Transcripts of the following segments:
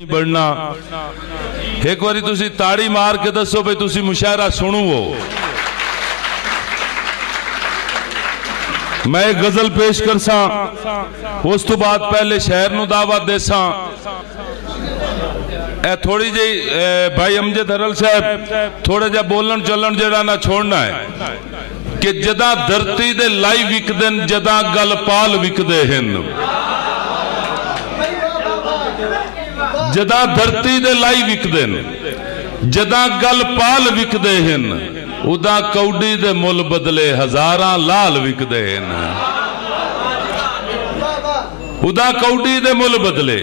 बढ़ना। एक बारी तुसी ताड़ी मार के दसो भाई तुसी मुशायरा सुनो। मैं एक गजल पेश कर सा, उस तो बाद पहले शहर नू दावत दे सा। थोड़ी जी भाई अमजद हरल साहब थोड़ा जा बोलन चलन जरा ना छोड़ना है कि जदा धरती दे लाई विकदन जदा गल पाल विकदे हन। जदा धरती दे लाई विकदन जदा गल पाल विकदे हन उदा कौडी दे मुल बदले हजारां लाल विकदे हन। उदा कौडी दे मुल बदले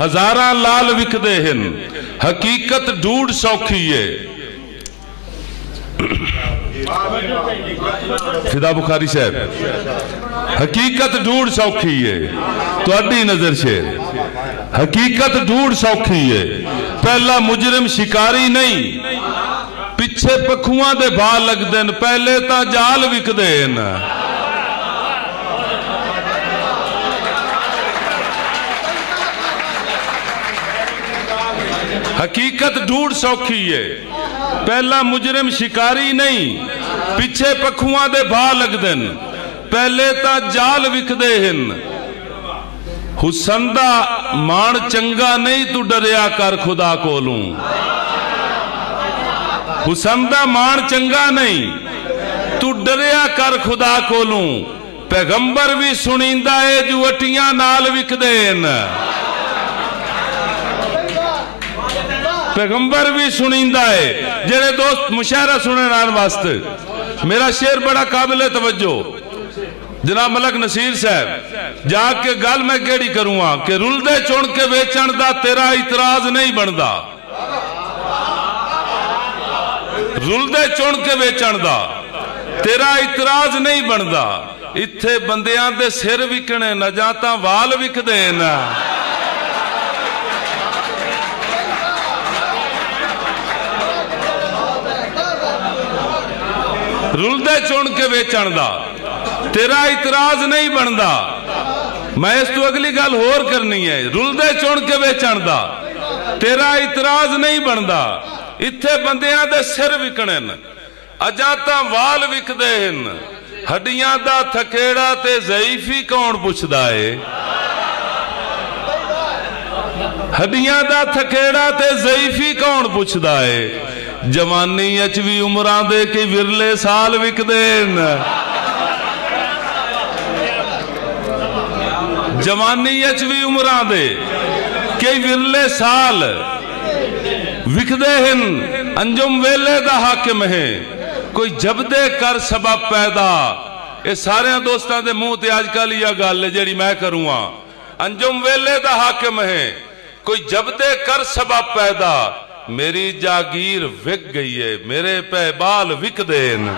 हजारां लाल विकदे हन। हकीकत ढूंढ सौखी है। फिदा बुखारी साहब हकीकत ढूंढ सौखी है। तुहाडी नजर शेर हकीकत ढूंढ सौखी है। पहला मुजरिम शिकारी नहीं पिछे पखुआं दे भाव लगदे न पहले तां जाल विकदे न। हकीकत ढूंढ सौखी है। पहला मुजरिम शिकारी नहीं पिछे पखुआं दे भाव लगदे न पहले तां जाल विकदे हन। हुसन दा मान चंगा नहीं तू डरिया कर खुदा कोलू। हुसन दा मान चंगा नहीं तू डरिया कर खुदा कोलू। पैगंबर भी सुनींदा है जुवटियां नाल विकदे न। पैगंबर भी सुनींदा है। जेड़े दोस्त मुशायरा सुनने आने वास्ते मेरा शेर बड़ा काबिल तवज्जो जनाब मलक नसीर साहब जाके गल मैं केड़ी करूंगा कि रुलदे चुन के वेचण दा तेरा इतराज नहीं बनता। रुलदे चुन के वेचण दा तेरा इतराज नहीं बनता। इत्थे बंदियां दे सिर विकने न जां तां वाल विकदे न। रुलदे चुन के वेचण दा तेरा इतराज नहीं बनता। मैं इस तो अगली गल होर करनी है। रुलदे चुन के वेचण दा तेरा इतराज नहीं बनता। इत्थे बंदियां दे सिर विकने न अजां तां वाल विकदे हन। हड्डियां दा थकेड़ा ते ज़ईफी कौन पुछदा है। हड्डियां दा थकेड़ा ते ज़ईफी कौन पुछदा है। जवानी अच भी उमरां दे के विरले साल विकदे न। जवानी अच भी उमरां दे कई विरले साल विकदे हन। अंजुम वेले दा हाकिम है कोई जबदे कर सबब पैदा। ये सारे दोस्तों के मुंह ते अजकल यह गल है जेड़ी मैं करूंगा। अंजुम वेले दा हाकिम है कोई जबदे कर सबब पैदा। मेरी जागीर विक गई है मेरे पे बाल विकदे न।